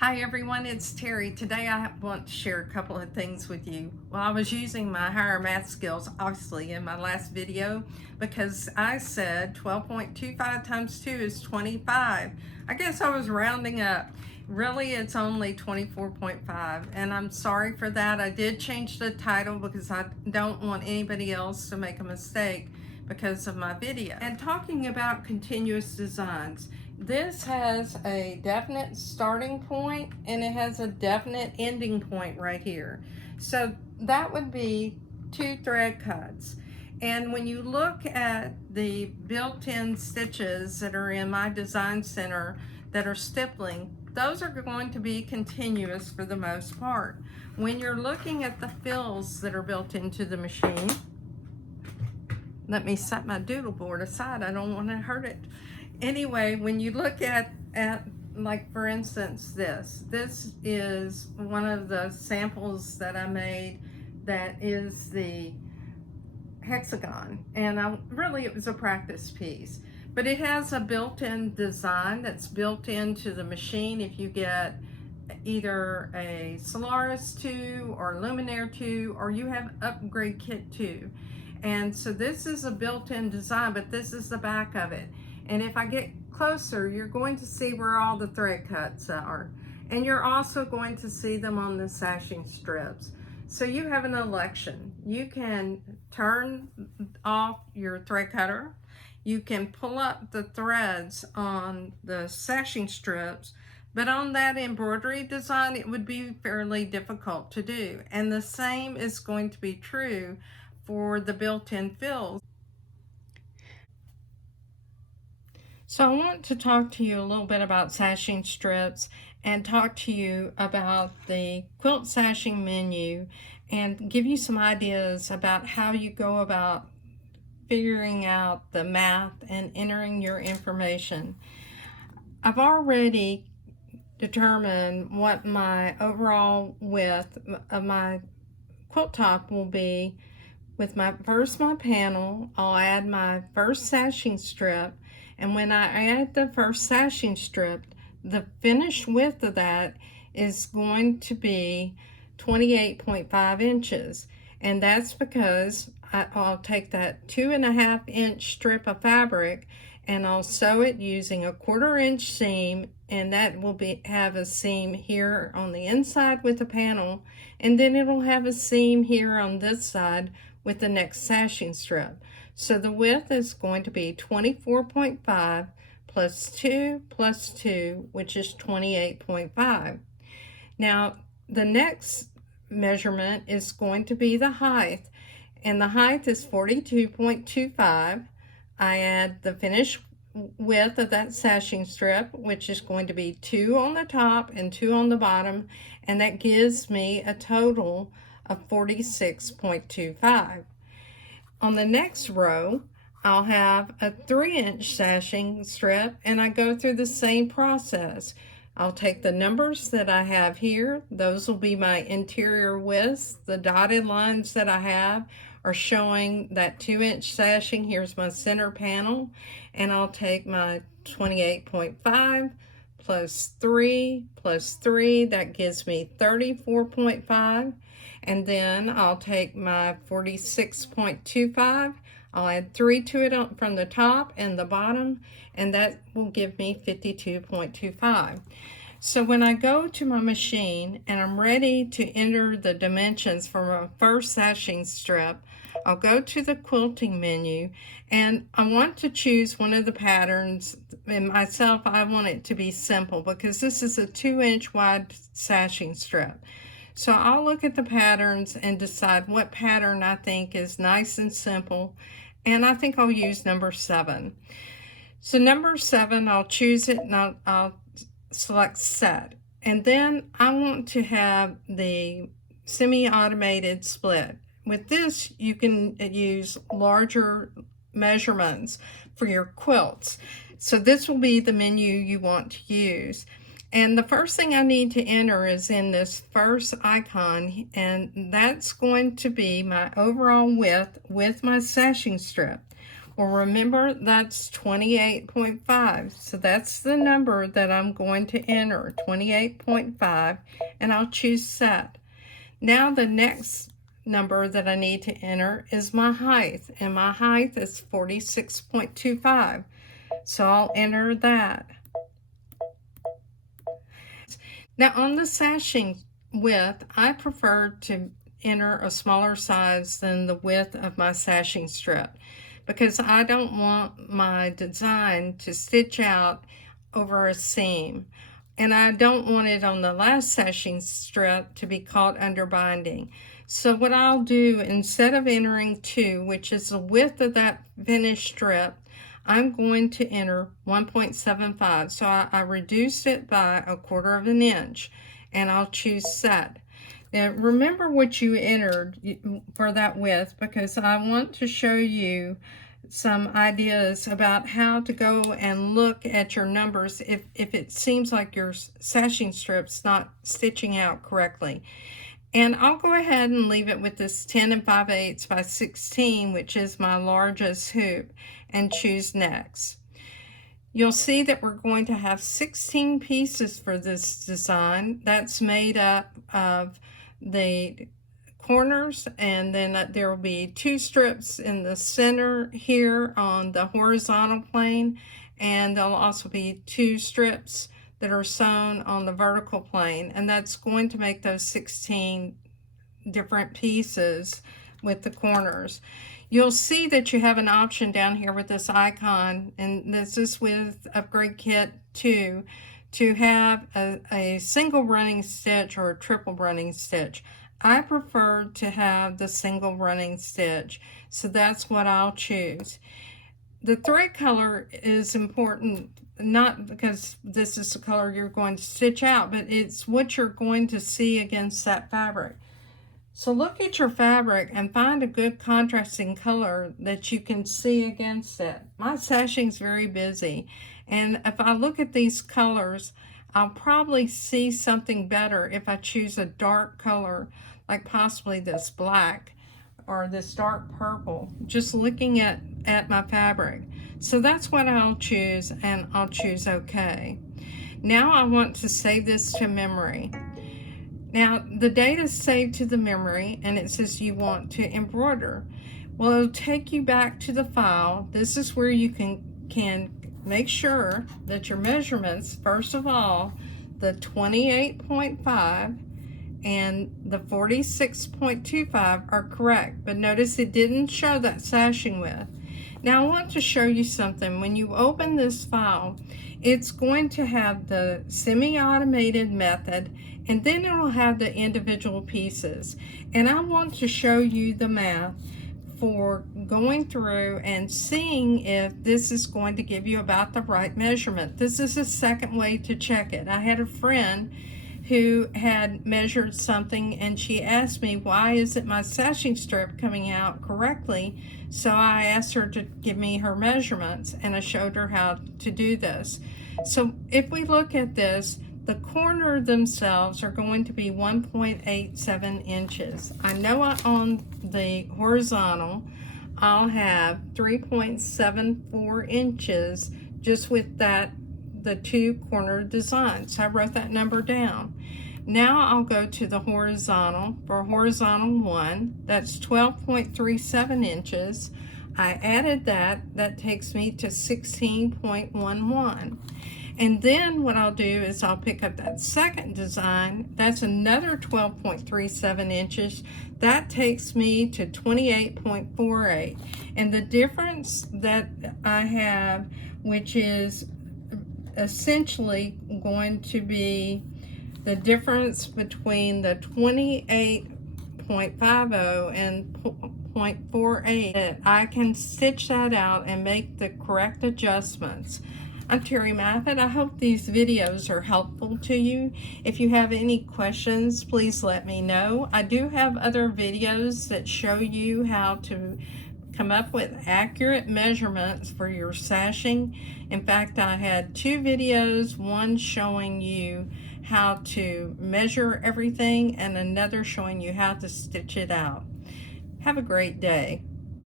Hi everyone, it's Terry. Today I want to share a couple of things with you. Well, I was using my higher math skills, obviously, in my last video because I said 12.25 times 2 is 25. I guess I was rounding up. Really, it's only 24.5, and I'm sorry for that. I did change the title because I don't want anybody else to make a mistake because of my video. And talking about continuous designs, this has a definite starting point and it has a definite ending point right here. So that would be 2 thread cuts. And when you look at the built-in stitches that are in my design center that are stippling, those are going to be continuous for the most part. When you're looking at the fills that are built into the machine, let me set my doodle board aside, I don't want to hurt it. Anyway, when you look at like for instance this is one of the samples that I made that is the hexagon, and really it was a practice piece, but it has a built-in design that's built into the machine. If you get either a Solaris 2 or Luminaire 2, or you have Upgrade Kit 2, and so this is a built-in design, but this is the back of it. And if I get closer, you're going to see where all the thread cuts are. And you're also going to see them on the sashing strips. So you have an election. You can turn off your thread cutter. You can pull up the threads on the sashing strips, but on that embroidery design, it would be fairly difficult to do. And the same is going to be true for the built-in fills. So I want to talk to you a little bit about sashing strips and talk to you about the quilt sashing menu and give you some ideas about how you go about figuring out the math and entering your information. I've already determined what my overall width of my quilt top will be. With my panel, I'll add my first sashing strip, and when I add the first sashing strip, the finished width of that is going to be 28.5 inches, and that's because I'll take that 2.5 inch strip of fabric and I'll sew it using a 1/4 inch seam, and that will have a seam here on the inside with the panel, and then it'll have a seam here on this side with the next sashing strip. So the width is going to be 24.5 plus 2 plus 2, which is 28.5. Now the next measurement is going to be the height, and the height is 42.25. I add the finished width of that sashing strip, which is going to be 2 on the top and 2 on the bottom, and that gives me a total of 46.25. On the next row, I'll have a 3-inch sashing strip, and I go through the same process. I'll take the numbers that I have here. Those will be my interior widths. The dotted lines that I have are showing that 2-inch sashing. Here's my center panel, and I'll take my 28.5 plus 3 plus 3, that gives me 34.5. And then I'll take my 46.25, I'll add 3 to it from the top and the bottom, and that will give me 52.25. So when I go to my machine and I'm ready to enter the dimensions for my first sashing strip, I'll go to the quilting menu, and I want to choose one of the patterns. And myself, I want it to be simple because this is a 2-inch wide sashing strip. So I'll look at the patterns and decide what pattern I think is nice and simple, and I think I'll use number 7. So number 7, I'll choose it, and I'll select set. And then I want to have the semi-automated split. With this, you can use larger measurements for your quilts. So this will be the menu you want to use. And the first thing I need to enter is in this first icon, and that's going to be my overall width with my sashing strip. Well, remember, that's 28.5. So that's the number that I'm going to enter, 28.5, and I'll choose set. Now the next number that I need to enter is my height, and my height is 46.25. So I'll enter that. Now on the sashing width, I prefer to enter a smaller size than the width of my sashing strip, because I don't want my design to stitch out over a seam, and I don't want it on the last sashing strip to be caught under binding. So what I'll do, instead of entering 2, which is the width of that finished strip, I'm going to enter 1.75. So I reduced it by 1/4 of an inch, and I'll choose set. Now remember what you entered for that width, because I want to show you some ideas about how to go and look at your numbers if it seems like your sashing strip's not stitching out correctly. And I'll go ahead and leave it with this 10 5/8 by 16, which is my largest hoop, and choose next. You'll see that we're going to have 16 pieces for this design. That's made up of the corners, and then there will be 2 strips in the center here on the horizontal plane, and there'll also be 2 strips that are sewn on the vertical plane, and that's going to make those 16 different pieces with the corners. You'll see that you have an option down here with this icon, and this is with Upgrade Kit 2, to have a single running stitch or a triple running stitch. I prefer to have the single running stitch, so that's what I'll choose. The thread color is important, not because this is the color you're going to stitch out, but it's what you're going to see against that fabric. So look at your fabric and find a good contrasting color that you can see against it. My sashing's very busy, and if I look at these colors, I'll probably see something better if I choose a dark color, like possibly this black or this dark purple, just looking at my fabric. So that's what I'll choose, and I'll choose OK. Now I want to save this to memory. Now the data is saved to the memory, and it says you want to embroider. Well, it'll take you back to the file. This is where you can make sure that your measurements, first of all, the 28.5 and the 46.25 are correct, but notice it didn't show that sashing width. Now I want to show you something. When you open this file, it's going to have the semi-automated method, and then it will have the individual pieces. And I want to show you the math for going through and seeing if this is going to give you about the right measurement. This is a second way to check it. I had a friend who had measured something, and she asked me, why isn't my sashing strip coming out correctly? So I asked her to give me her measurements, and I showed her how to do this. So if we look at this, the corner themselves are going to be 1.87 inches. I know on the horizontal, I'll have 3.74 inches just with the 2 corner designs. So I wrote that number down. Now I'll go to the horizontal. For horizontal 1, that's 12.37 inches. I added that takes me to 16.11. And then what I'll do is I'll pick up that second design. That's another 12.37 inches. That takes me to 28.48. And the difference that I have, which is essentially going to be the difference between the 28.50 and 0.48, I can stitch that out and make the correct adjustments. I'm Terry Maffitt. I hope these videos are helpful to you. If you have any questions, please let me know. I do have other videos that show you how to come up with accurate measurements for your sashing. In fact, I had 2 videos, one showing you how to measure everything and another showing you how to stitch it out. Have a great day.